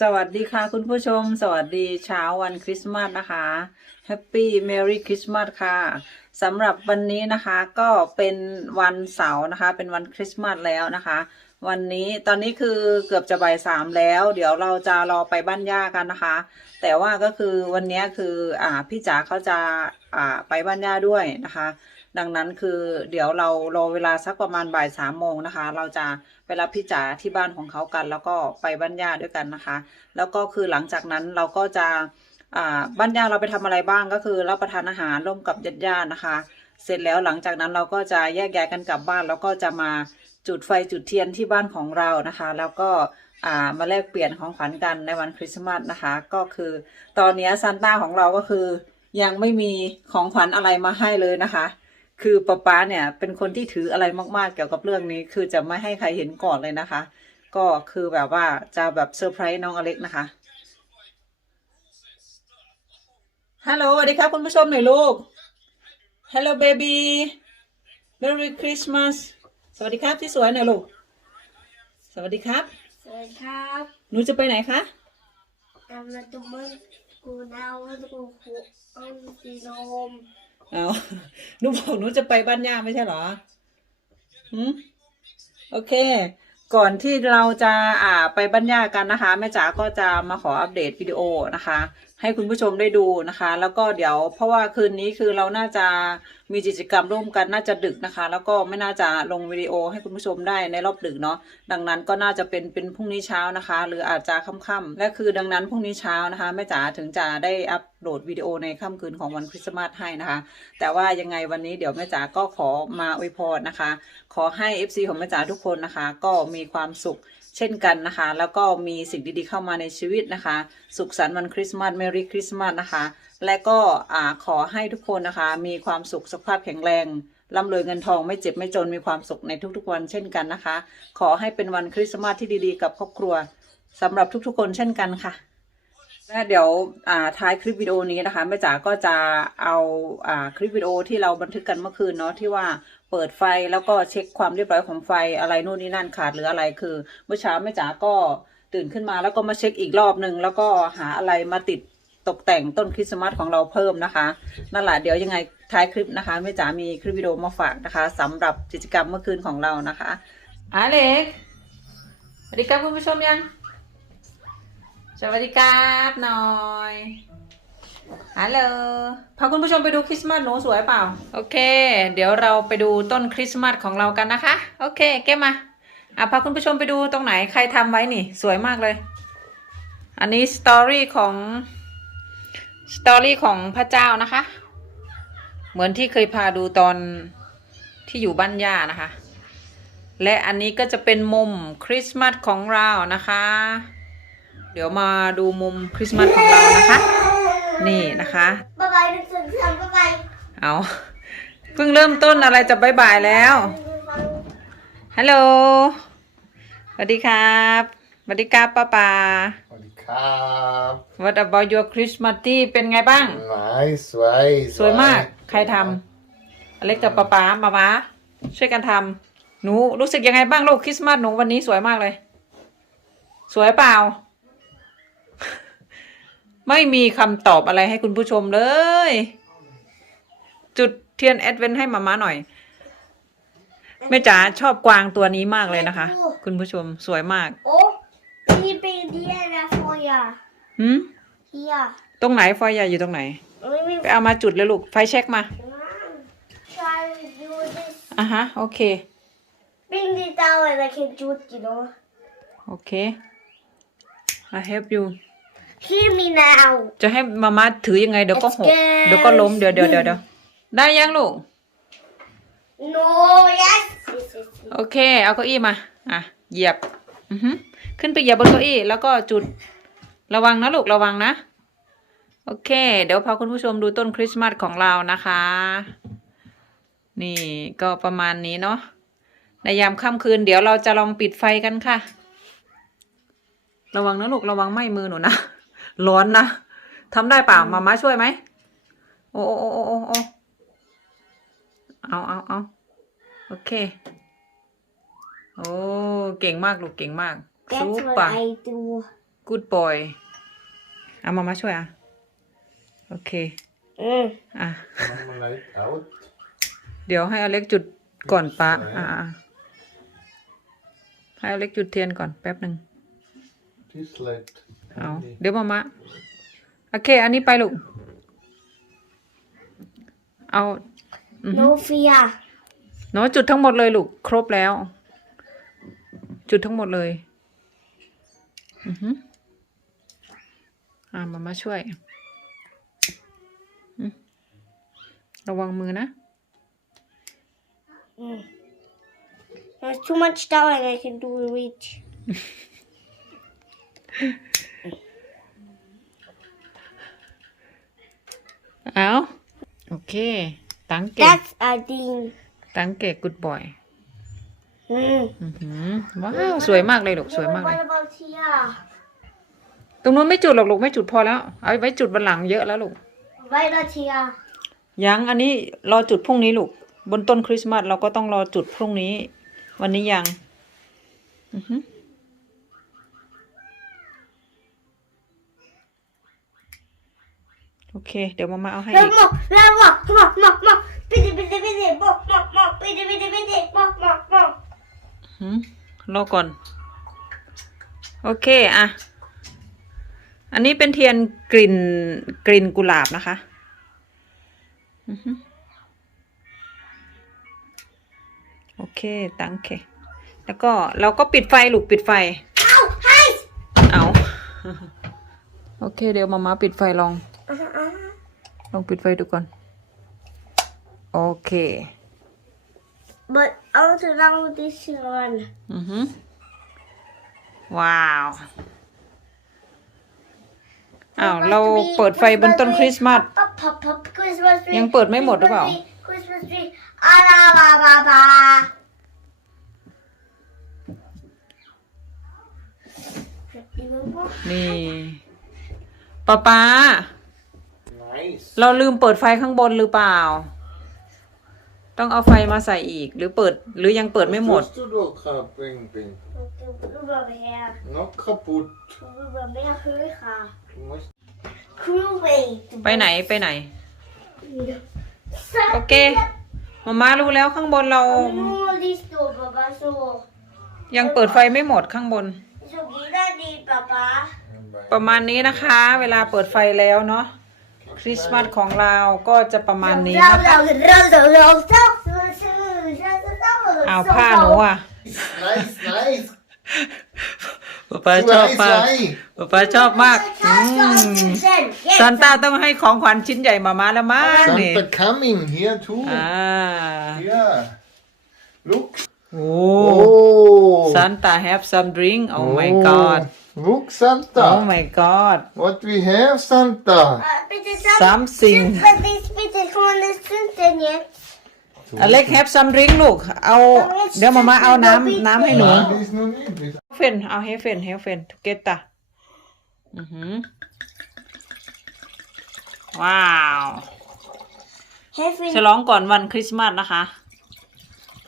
สวัสดีค่ะคุณผู้ชม สวัสดีเช้าวันคริสต์มาสนะคะแฮปปี้เมรี่คริสต์มาสค่ะสำหรับวันนี้นะคะก็เป็นวันเสาร์นะคะ เป็นวันคริสต์มาสแล้วนะคะ วันนี้ตอนนี้คือเกือบจะบ่ายสามแล้ว เดี๋ยวเราจะรอไปบ้านย่ากันนะคะ แต่ว่าก็คือวันนี้คืออ่าพี่จ๋าเขาจะอ่าไปบ้านย่าด้วยนะคะ ดังนั้นคือเดี๋ยวเรารอเวลาสักประมาณบ่ายสามโมงนะคะ เราจะไปรับพี่จ๋าที่บ้านของเขากัน แล้วก็ไปบ้านย่าด้วยกันนะคะ แล้วก็คือหลังจากนั้นเราก็จะบ้านย่าเราไปทำอะไรบ้างก็คือรับประทานอาหารร่วมกับญาติๆนะคะ เสร็จแล้วหลังจากนั้นเราก็จะแยกย้ายกันกลับบ้าน แล้วก็จะมาจุดไฟจุดเทียนที่บ้านของเรานะคะ แล้วก็มาแลกเปลี่ยนของขวัญกันในวันคริสต์มาสนะคะ ก็คือตอนนี้ซานต้าของเราก็คือยังไม่มีของขวัญอะไรมาให้เลยนะคะ คือป๊าป๊าเนี่ยเป็นคนที่ถืออะไรมากๆเกี่ยวกับเรื่องนี้ คือจะไม่ให้ใครเห็นก่อนเลยนะคะ ก็คือแบบว่าจะแบบเซอร์ไพรส์น้องอเล็กนะคะฮัลโหลสวัสดีครับคุณผู้ชมหน่อยลูกฮัลโหลเบบี้ Merry Christmas สวัสดีครับที่สวยหน่อยลูก สวัสดีครับ สวัสดีครับหนูจะไปไหนคะอันมาตุ้มนกูดาวกูกูอันสีลม เอาหนูบอกหนูจะไปบ้านย่าไม่ใช่เหรอหืมโอเค ก่อนที่เราจะอ่าไปบ้านย่ากันนะคะ แม่จ๋าก็จะมาขออัปเดตวิดีโอนะคะ ให้คุณผู้ชมได้ดูนะคะ แล้วก็เดี๋ยวเพราะว่าคืนนี้คือเราน่าจะ มีกิจกรรมร่วมกันน่าจะดึกนะคะ แล้วก็ไม่น่าจะลงวิดีโอให้คุณผู้ชมได้ในรอบดึกเนาะดังนั้นก็น่าจะเป็นเป็นพรุ่งนี้เช้านะคะ หรืออาจจะค่ำๆและคือดังนั้นพรุ่งนี้เช้านะคะแม่จ๋าถึงจะได้อัปโหลดวิดีโอในค่ำคืนของวันคริสต์มาสให้นะคะ แต่ว่ายังไงวันนี้เดี๋ยวแม่จ๋าก็ขอมาอวยพรนะคะ ขอให้ FC ของแม่จ๋าทุกคนนะคะ ก็มีความสุขเช่นกันนะคะ แล้วก็มีสิ่งดีๆเข้ามาในชีวิตนะคะ สุขสันต์วันคริสต์มาสเมรี่คริสต์มาสนะคะ และก็ขอให้ทุกคนนะคะ มีความสุขสุขภาพแข็งแรงร่ำรวยเงินทองไม่เจ็บไม่จนมีความสุขในทุกๆวันเช่นกันนะคะ ขอให้เป็นวันคริสต์มาสที่ดีๆ กับครอบครัวสำหรับทุกๆคนเช่นกันค่ะและเดี๋ยวท้ายคลิปวิดีโอนี้นะคะแม่จ๋าก็จะเอาอาคลิปวิดีโอที่เราบันทึกกันเมื่อคืนเนาะที่ว่าเปิดไฟแล้วก็เช็คความเรียบร้อยของไฟอะไรนู่นนี่นั่นขาดหรืออะไรคือ เมื่อเช้าแม่จ๋าก็ตื่นขึ้นมาแล้วก็มาเช็คอีกรอบหนึ่งแล้วก็หาอะไรมาติด ตกแต่งต้นคริสต์มาสของเราเพิ่มนะคะนั่นแหละเดี๋ยวยังไงท้ายคลิปนะคะแม่จ๋ามีคลิปวิดีโอมาฝากนะคะสำหรับกิจกรรมเมื่อคืนของเรานะคะอาเล็กสวัสดีครับคุณผู้ชมยังสวัสดีครับหน่อยฮัลโหลพาคุณผู้ชมไปดูคริสต์มาสหนูสวยเปล่า โอเค เดี๋ยวเราไปดูต้นคริสต์มาสของเรากันนะคะ โอเคเก็บมาอะพาคุณผู้ชมไปดูตรงไหนใครทำไว้นี่ สวยมากเลย อันนี้สตอรี่ของ สตอรี่ของพระเจ้านะคะ เหมือนที่เคยพาดูตอนที่อยู่บ้านย่านะคะ และอันนี้ก็จะเป็นมุมคริสต์มาสของเรานะคะ เดี๋ยวมาดูมุมคริสต์มาสของเรานะคะ นี่นะคะบ๊ายบายหนึ่งสองสามบ๊ายบายเอาเพิ่งเริ่มต้นอะไรจะบายบายแล้วฮัลโหลสวัสดีครับส วัสดีครับป้าปาสวัสดีครับ What about your Christmas tree เป็นไงบ้างไหนสวยสวยมาก ใครทำอเล็กกับป้าปามามาช่วยกันทำหนูรู้สึกยังไงบ้างลูกคริสต์มาสหนูวันนี้สวยมากเลย สวยเปล่า ไม่มีคำตอบอะไรให้คุณผู้ชมเลย จุดเทียนแอดเวนให้มาม่าหน่อยแม่จ๋าชอบกวางตัวนี้มากเลยนะคะ คุณผู้ชมสวยมาก โอ้ นี่เป็นดีนะฟอยาหืมเฮียตรงไหนไฟใหญ่อยู่ตรงไหน ไม่มีไปเอามาจุดเลยลูก ไฟเช็คมา try to do this อะฮะ โอเค bring this down and I can do it you know โอเค I help you hear me now จะให้มาม่าถือยังไงเดี๋ยวก็หก It's good เดี๋ยวก็ล้มเดี๋ยวเดี๋ยวเดี๋ยวเดี๋ยวได้ยังลูก no yes yes yes, yes. โอเค เอาเก้าอี้มา อะ เหยียบ อือฮึ ขึ้นไปเหยียบบนเก้าอี้แล้วก็จุดระวังนะลูกระวังนะ โอเค เดี๋ยวพาคุณผู้ชมดูต้นคริสต์มาสของเรานะคะ นี่ก็ประมาณนี้เนาะในยามค่ำคืนเดี๋ยวเราจะลองปิดไฟกันค่ะ ระวังนะลูกระวังไหม้มือหนูนะร้อนนะทำได้เปล่ามาม่าช่วยไหมโอ้โอ้โอ้โอ้โอ้โอ้เอาเอาเอาโอเค โอ้ เก่งมากลูก เก่งมาก that's ซู what เปอร์ I do good boy เอามามาช่วยอะ โอเคอืมอะ Mama light out. เดี๋ยวให้อเล็กจุดก่อนป้าอ่าอ่าให้อเล็กจุดเทียนก่อนแป๊บหนึ่ง This light. เอา only. เดี๋ยวมามาโอเค อันนี้ไปลูก เอาอือโนฮึเฟียเนาะจุดทั้งหมดเลยลูก ครบแล้ว จุดทั้งหมดเลย อือฮึอ่ามามาช่วยอืมระวังมือนะอืม There's too much darling I can do reach เอาโอเคตังเกต That's a ding ตังเกต good boy อืมอือหือว้าวสวยมากเลยลูกสวยมากเลย What about here ตรงนู้นไม่จุดหรอกลูกไม่จุดพอแล้ว เอาไว้จุดบันหลังเยอะแล้วลูก What about here ยังอันนี้รอจุดพรุ่งนี้ลูก บนต้นคริสต์มาสเราก็ต้องรอจุดพรุ่งนี้ วันนี้ยังอือหือโอเค เดี๋ยวมามาเอาให้อีแล้วกหมอกแล้วหมอกหมอกหมอกหมอกปิดปิดปิดปิดหมอกหมอกหมอกปิดปิดปิดหมอกหมอกหมอกหืม รอก่อน โอเคอะอันนี้เป็นเทียนกลิ่นกลิ่นกุหลาบนะคะอือฮึโอเค ตังเค แล้วก็เราก็ปิดไฟลูกปิดไฟ เอ้าให้เอาโอเค เดี๋ยวมามาปิดไฟลองอ่าอ่าลองปิดไฟดูก่อน โอเค But I want to download this one อือฮึว้าวอ้าวเราเปิดไฟบนต้นคริสต์มาส Pop, pop, pop, Christmas tree ยังเปิดไม่หมดหรือเปล่า Christmas tree อ่าลาบาบาบาอีโมโมนี่ป๊าป๊า Nice. เราลืมเปิดไฟข้างบนหรือเปล่า ต้องเอาไฟมาใส่อีก หรือเปิดหรือยังเปิดไม่หมด Tust du då Bing Bing? รูปแบบแฮร์ Noch kaputt. รูปแบบไม่ได้คือค่ะ Du musst ครูเวย์ไปไหนไปไหน โอเคมามารู้แล้วข้างบนเรานูดิสโตปะปะโซยังเปิดไฟไม่หมดข้างบนโซกีดาดีปะปะประมาณนี้นะคะ เวลาเปิดไฟแล้วเนาะ คริสต์มาสของเราก็จะประมาณนี้นะคะเอาวผ้าหนูอะ Nice, nice. ป๊าป๊าชอบ Zwei, มาก zwei. ป๊าป๊าชอบมากอืมซานต้าต้องให้ของขวัญชิ้นใหญ่มามาแล้วมั้งนี่ Santa coming here too. อ่า Yeah. Look. โอ้ Oh. ซานต้า have some drink oh my god Look, Santa. oh my god What we have, Santa? something Bitte, komm mal, das sind denn jetzt? อเล็ก have some drink ลูกเอาเดี๋ยวมามาเอาน้ำน้ำให้หนู Nein, die ist noch nicht. Die ist- เฟนเอาให้เฟนให้เฟนทุกเกตตาอือหือว้าว Helfen. ฉลองก่อนวันคริสต์มาสนะคะ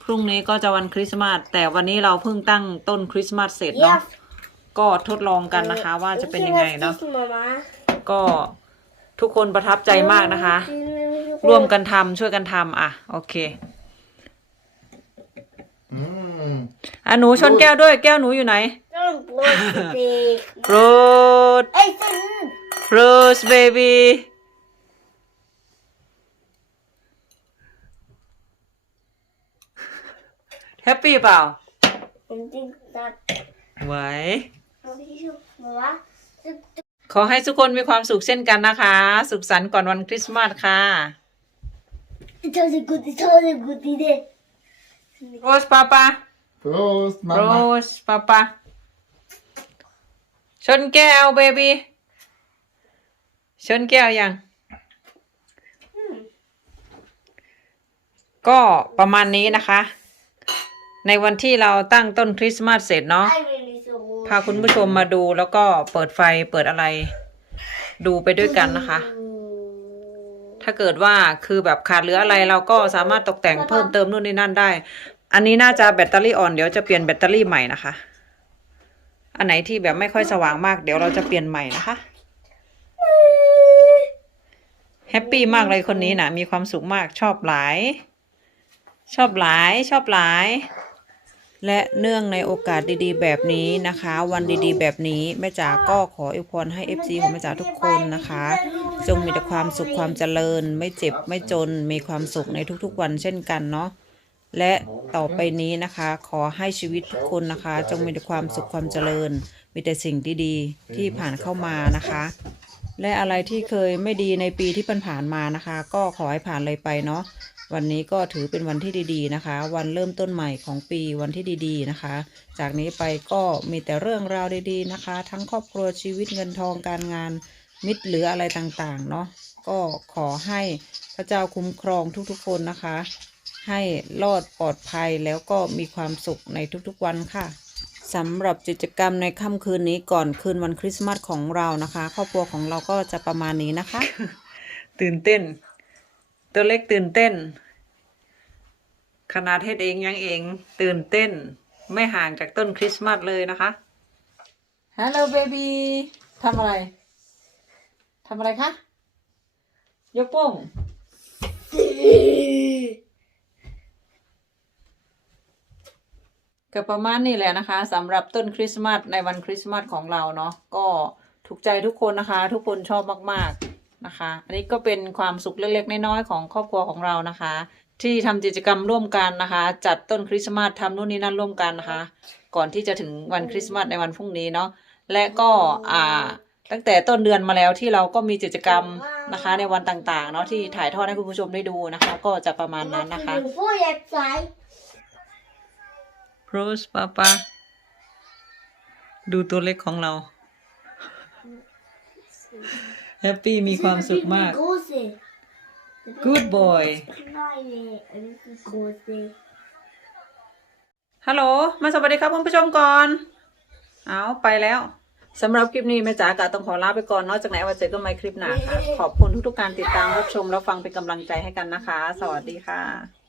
พรุ่งนี้ก็จะวันคริสต์มาสแต่วันนี้เราเพิ่งตั้งต้นคริสต์มาสเสร็จเนาะ ก็ทดลองกันนะคะ ว่าจะเป็นยังไงเนาะ Mama. ก็ทุกคนประทับใจมากนะคะ ร่วมกันทำช่วยกันทำอะ โอเค Mm. อะหนูชนแก้วด้วยแก้วหนูอยู่ไหน Don't blow it. โรด Hey, son. โรสเบบี้แฮปปี้เปล่า I think that. ไหว Mama. ขอให้ทุกคนมีความสุขเช่นกันนะคะ สุขสันต์ก่อนวันคริสต์มาสค่ะ It was a good, it was a good idea. โรสปาปา Prost, โร Mama. สปาปาชนแก้วเบบี้ชนแก้วยัง ก็ประมาณนี้นะคะ ในวันที่เราตั้งต้นคริสต์มาสเสร็จเนาะ I really so. พาคุณผู้ชมมาดูแล้วก็เปิดไฟเปิดอะไร ดูไปด้วยกันนะคะ ถ้าเกิดว่าคือแบบขาดเหลืออะไรเราก็สามารถตกแต่งเพิ่มเติมนู่นนี่นั่นได้ อันนี้น่าจะแบตเตอรี่อ่อนเดี๋ยวจะเปลี่ยนแบตเตอรี่ใหม่นะคะ อันไหนที่แบบไม่ค่อยสว่างมากเดี๋ยวเราจะเปลี่ยนใหม่นะคะแฮปปี้มากเลยคนนี้นะมีความสุขมากชอบหลาย ชอบหลายชอบหลาย และเนื่องในโอกาสดีๆ แบบนี้นะคะ วันดีๆ แบบนี้แม่จ๋าก็ขออวยพรให้ FC ของแม่จ๋าทุกคนนะคะ จงมีแต่ความสุขความเจริญ ไม่เจ็บไม่จนมีความสุขในทุกๆ วันเช่นกันเนาะและต่อไปนี้นะคะ ขอให้ชีวิตทุกคนนะคะ จงมีแต่ความสุขความเจริญ มีแต่สิ่งดีๆที่ผ่านเข้ามานะคะ และอะไรที่เคยไม่ดีในปีที่ผ่านมานะคะ ก็ขอให้ผ่านเลยไปเนาะ วันนี้ก็ถือเป็นวันที่ดีๆนะคะ วันเริ่มต้นใหม่ของปีวันที่ดีๆนะคะ จากนี้ไปก็มีแต่เรื่องราวดีๆนะคะ ทั้งครอบครัวชีวิตเงินทองการงานมิตรหรืออะไรต่างๆเนาะก็ขอให้พระเจ้าคุ้มครองทุกๆคนนะคะ ให้รอดปลอดภัยแล้วก็มีความสุขในทุกๆวันค่ะสำหรับกิจกรรมในค่ำคืนนี้ก่อนคืนวันคริสต์มาสของเรานะคะ ครอบครัวของเราก็จะประมาณนี้นะคะ ตื่นเต้น ตัวเล็กตื่นเต้น ขนาดเทศเองยังเอง ตื่นเต้น ไม่ห่างจากต้นคริสต์มาสเลยนะคะฮัลโหลเบบีทำอะไรทำอะไรคะ ยกโป้งก็ประมาณนี้แหละนะคะสำหรับต้นคริสต์มาสในวันคริสต์มาสของเราเนาะก็ถูกใจทุกคนนะคะ ทุกคนชอบมาก ๆ นะคะ อันนี้ก็เป็นความสุขเล็กๆน้อยๆของครอบครัวของเรานะคะ ที่ทำกิจกรรมร่วมกันนะคะ จัดต้นคริสต์มาสทำนู่นนี่นั่นร่วมกันนะคะ ก่อนที่จะถึงวันคริสต์มาสในวันพรุ่งนี้เนาะและก็อ่าตั้งแต่ต้นเดือนมาแล้วที่เราก็มีกิจกรรมนะคะ ในวันต่างๆ เนาะที่ถ่ายทอดให้คุณผู้ชมได้ดูนะคะ ก็จะประมาณนั้นนะคะผู้ใหญ่ใจโรสป้าป้าดูตัวเล็กของเรา แฮปปี้มีความสุขมาก Good boy อันนี้คือกูสิฮัลโหล มาสวัสดีครับคุณผู้ชมก่อน เอาไปแล้วสำหรับคลิปนี้แม่จ๋ากะต้องขอลาไปก่อนเนอกจากไหนว่าเจอกันใหม่คลิปหน้าค่ะ ขอบคุณทุกๆการติดตามรับชมแล้วฟังเป็นกำลังใจให้กันนะคะ สวัสดีค่ะ